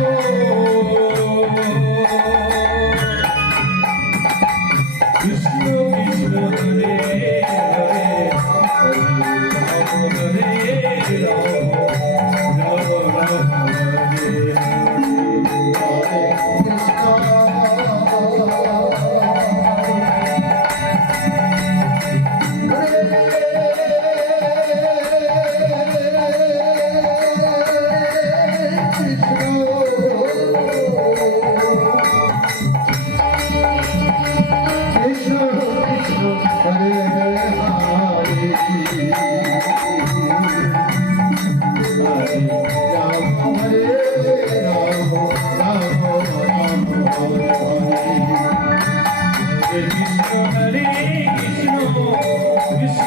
রে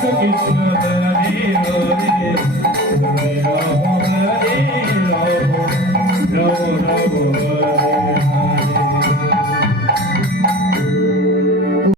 Hare